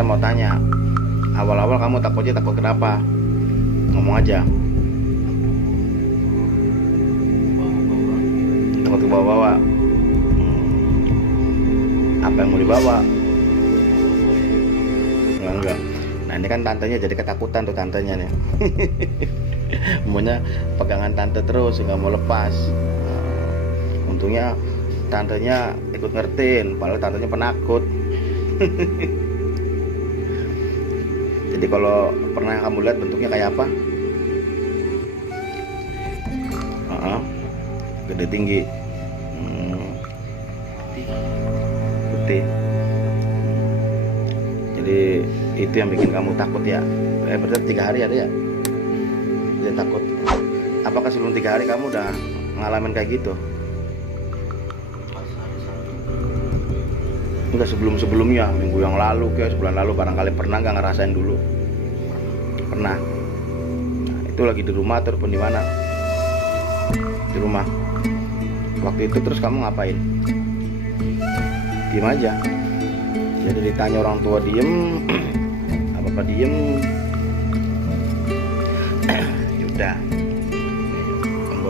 saya mau tanya, awal-awal kamu takut kenapa? Ngomong aja. Takut kebawa-bawa. Apa yang mau dibawa? Enggak. Nah ini kan tantenya jadi ketakutan tuh tantenya nih. Maunya pegangan tante terus, nggak mau lepas. Untungnya tantenya ikut ngertiin, padahal tantenya penakut. Jadi kalau pernah kamu lihat bentuknya kayak apa? Gede tinggi, putih. Jadi itu yang bikin kamu takut ya? Berarti 3 hari ada ya? Dia takut. Apakah sebelum 3 hari kamu udah ngalamin kayak gitu? Enggak, sebelumnya, minggu yang lalu kayak sebulan lalu barangkali pernah nggak ngerasain dulu? Pernah. Nah, itu lagi di rumah atau di mana? Di rumah. Waktu itu terus kamu ngapain? Diem aja. Jadi ditanya orang tua diem, apa diem. Yaudah.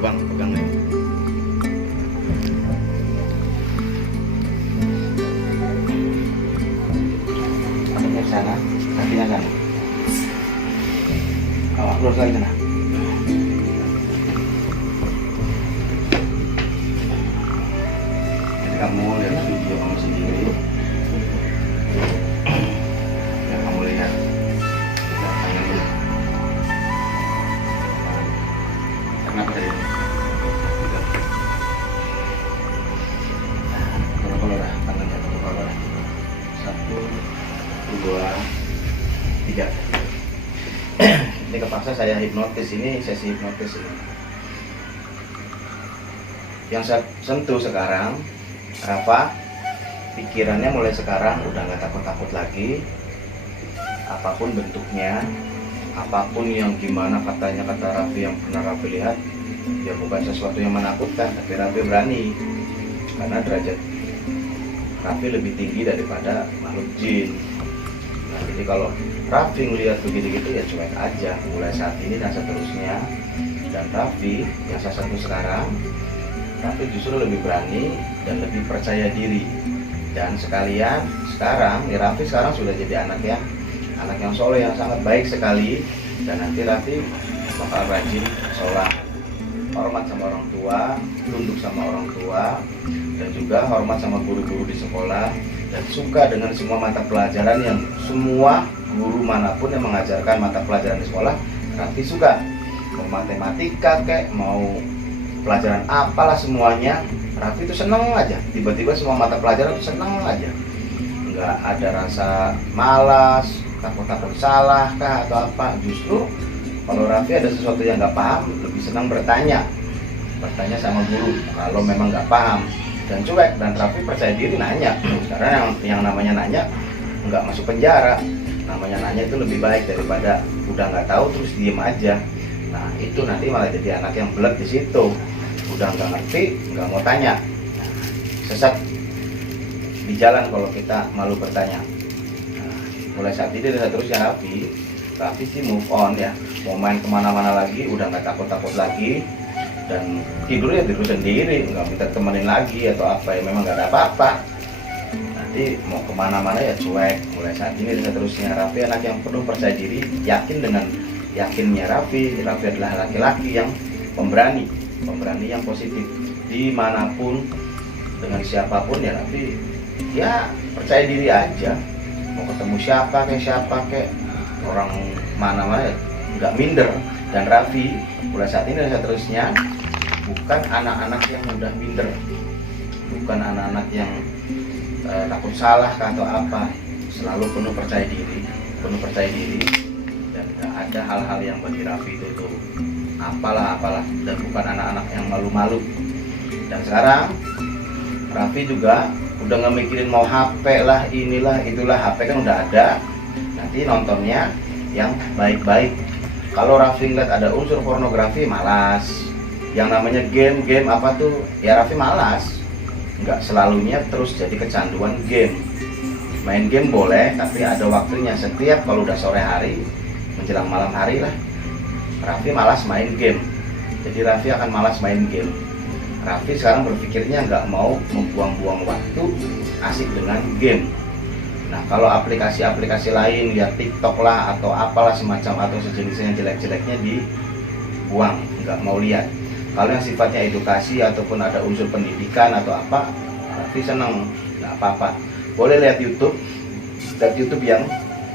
Bang, pegang nih. Sana, kakinya sana. Lurus lagi sana. Jadi kamu lihat video kamu sendiri. Ya kamu lihat. Kenapa tadi? Kalau lah, tangan jatuh ke bawah. 1, 2, 3. Ini kepaksa saya hipnotis, ini sesi hipnotis ini. Yang saya sentuh sekarang, Rafa, pikirannya mulai sekarang udah nggak takut-takut lagi. Apapun bentuknya, apapun yang gimana kata Raffi yang pernah Raffi lihat, ya bukan sesuatu yang menakutkan, tapi Raffi berani karena derajat Raffi lebih tinggi daripada makhluk jin. Nah, jadi kalau Raffi ngelihat begitu-gitu ya cuek aja mulai saat ini dan seterusnya. Dan Raffi yang saya sentuh sekarang, Raffi justru lebih berani dan lebih percaya diri. Dan sekalian sekarang, ya Raffi sekarang sudah jadi anak yang soleh, yang sangat baik sekali. Dan nanti Raffi bakal rajin sholat, hormat sama orang tua, tunduk sama orang tua, dan juga hormat sama guru-guru di sekolah, dan suka dengan semua mata pelajaran yang semua guru manapun yang mengajarkan mata pelajaran di sekolah, Raffi suka. Mau matematika kek, mau pelajaran apalah semuanya, Raffi itu seneng aja. Tiba-tiba semua mata pelajaran itu seneng aja. Nggak ada rasa malas, takut-takut salah kah atau apa. Justru kalau Raffi ada sesuatu yang nggak paham, lebih senang bertanya sama guru kalau memang nggak paham. Dan cuek, dan Raffi percaya diri nanya, karena yang namanya nanya nggak masuk penjara. Namanya nanya itu lebih baik daripada udah nggak tahu terus diem aja. Nah itu nanti malah jadi anak yang belet di situ, udah nggak ngerti, nggak mau tanya. Nah, sesat di jalan kalau kita malu bertanya. Nah, mulai saat ini dan seterusnya Raffi sih move on ya, mau main kemana-mana lagi, udah nggak takut-takut lagi. Dan tidur ya tidur sendiri, nggak minta temenin lagi atau apa, ya memang nggak ada apa-apa. Nanti mau kemana-mana ya cuek. Mulai saat ini dan seterusnya Raffi anak yang penuh percaya diri, yakin dengan yakinnya Raffi adalah laki-laki yang pemberani yang positif dimanapun dengan siapapun. Ya Raffi ya percaya diri aja, mau ketemu siapa kayak orang mana-mana ya nggak minder. Dan Raffi mulai saat ini dan seterusnya bukan anak-anak yang mudah minder, bukan anak-anak yang takut salah atau apa. Selalu penuh percaya diri, dan gak ada hal-hal yang bagi Raffi itu tuh apalah, dan bukan anak-anak yang malu-malu. Dan sekarang Raffi juga udah nggak mikirin mau HP lah, inilah itulah. HP kan udah ada, nanti nontonnya yang baik-baik. Kalau Raffi ngeliat ada unsur pornografi, malas. Yang namanya game apa tuh, ya Raffi malas. Nggak selalunya terus jadi kecanduan game. Main game boleh, tapi ada waktunya. Setiap kalau udah sore hari menjelang malam hari lah, Raffi malas main game. Jadi Raffi akan malas main game. Raffi sekarang berpikirnya nggak mau membuang-buang waktu asik dengan game. Nah, kalau aplikasi-aplikasi lain ya TikTok lah atau apalah semacam atau sejenisnya yang jelek-jeleknya dibuang, nggak mau lihat. Kalau yang sifatnya edukasi ataupun ada unsur pendidikan atau apa, Raffi seneng, nggak apa-apa. Boleh lihat YouTube yang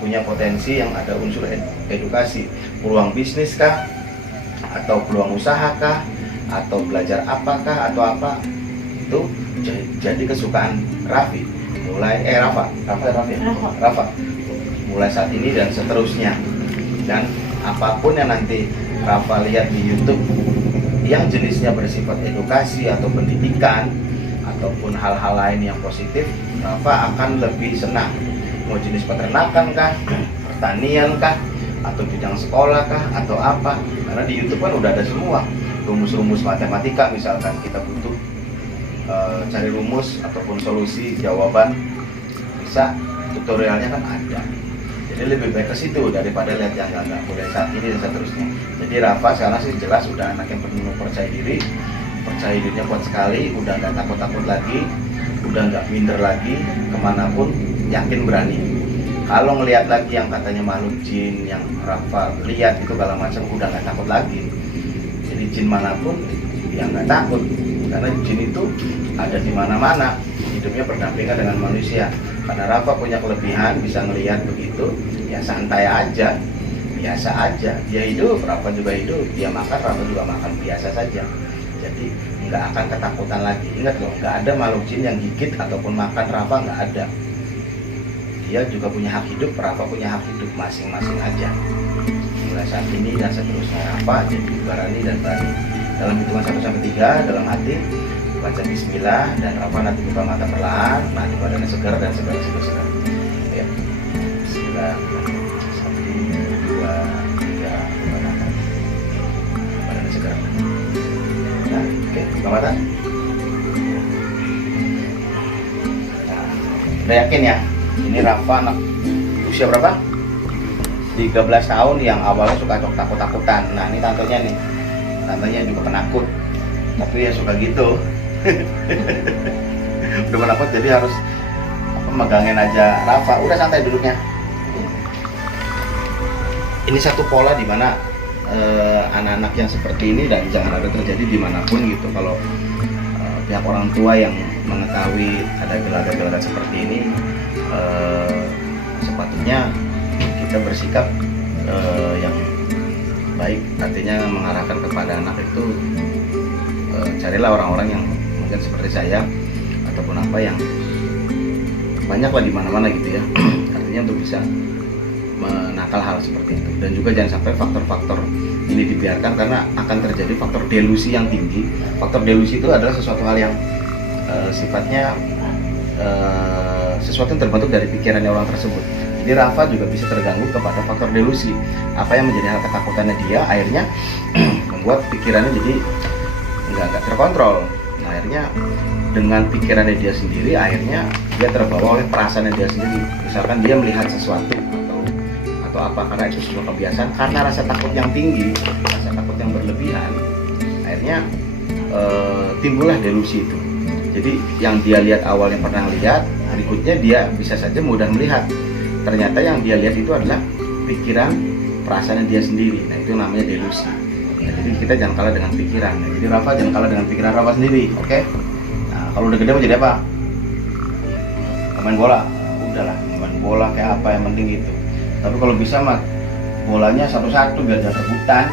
punya potensi, yang ada unsur edukasi, peluang bisnis kah, atau peluang usaha kah, atau belajar apakah atau apa, itu jadi kesukaan Raffi. Mulai Rafa mulai saat ini dan seterusnya. Dan apapun yang nanti Rafa lihat di YouTube yang jenisnya bersifat edukasi atau pendidikan ataupun hal-hal lain yang positif, Rafa akan lebih senang. Mau jenis peternakan kah, pertanian kah, atau bidang sekolah kah, atau apa. Karena di YouTube kan udah ada semua rumus-rumus matematika, misalkan kita butuh cari rumus ataupun solusi jawaban, bisa tutorialnya kan ada. Jadi lebih baik ke situ daripada lihat yang enggak mulai saat ini dan seterusnya. Jadi Rafa sekarang sih jelas udah anak yang penuh percaya dirinya kuat sekali, udah nggak takut-takut lagi, udah nggak minder lagi, kemanapun yakin berani. Kalau ngelihat lagi yang katanya makhluk jin yang Rafa lihat itu segala macam, udah nggak takut lagi. Jadi jin manapun ya nggak takut, karena jin itu ada di mana-mana, hidupnya berdampingan dengan manusia. Karena Rafa punya kelebihan bisa ngelihat begitu, ya santai aja, biasa aja. Dia hidup, Rafa juga hidup, dia makan, Rafa juga makan, biasa saja. Jadi nggak akan ketakutan lagi. Ingat loh, nggak ada makhluk jin yang gigit ataupun makan Rafa, nggak ada. Dia juga punya hak hidup, Rafa punya hak hidup, masing-masing aja. Mulai saat ini dan seterusnya Rafa jadi berani dan berani. Dalam hitungan 1-3 dalam hati baca bismillah dan Rafa nanti buka mata perlahan, nanti badannya segar dan segar. Ya. Bismillah. 1, 2, 3, buka mata. Badannya segar. Nah, oke, buka mata. Nah, udah yakin ya? Ini Rafa anak usia berapa? 13 tahun yang awalnya suka takut-takutan. Nah, ini tantenya nih. Tantenya juga penakut. Tapi ya suka gitu. Udah penakut jadi harus megangin aja Rafa. Udah santai duduknya. Ini satu pola di mana anak-anak yang seperti ini dan jangan ada terjadi dimanapun gitu. Kalau pihak orang tua yang mengetahui ada gelagat-gelagat seperti ini, sepatutnya kita bersikap yang baik, artinya mengarahkan kepada anak itu, carilah orang-orang yang mungkin seperti saya ataupun apa yang banyaklah di mana-mana gitu ya. Artinya untuk bisa menakal hal seperti itu. Dan juga jangan sampai faktor-faktor ini dibiarkan, karena akan terjadi faktor delusi yang tinggi. Faktor delusi itu adalah sesuatu hal yang sifatnya sesuatu yang terbentuk dari pikirannya orang tersebut. Jadi Rafa juga bisa terganggu kepada faktor delusi. Apa yang menjadi hal ketakutannya dia, akhirnya membuat pikirannya jadi nggak terkontrol. Nah, akhirnya dengan pikirannya dia sendiri, akhirnya dia terbawa oleh perasaannya dia sendiri. Misalkan dia melihat sesuatu atau apa, karena itu sebuah kebiasaan, karena rasa takut yang tinggi, rasa takut yang berlebihan, akhirnya timbullah delusi itu. Jadi yang dia lihat awal yang pernah lihat, berikutnya dia bisa saja mudah melihat. Ternyata yang dia lihat itu adalah pikiran, perasaan dia sendiri. Nah, itu namanya delusi. Nah, jadi kita jangan kalah dengan pikiran. Nah, jadi Rafa jangan kalah dengan pikiran Rafa sendiri, oke? Nah, kalau udah gede mau jadi apa? Main bola. Udahlah, main bola kayak apa, yang penting gitu. Tapi kalau bisa mah bolanya satu-satu biar jangan rebutan.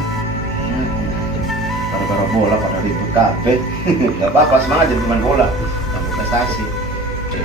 Gara-gara bola pada ribut kabeh. Gak apa-apa, semangat jadi pemain bola. Tambah prestasi. Oke.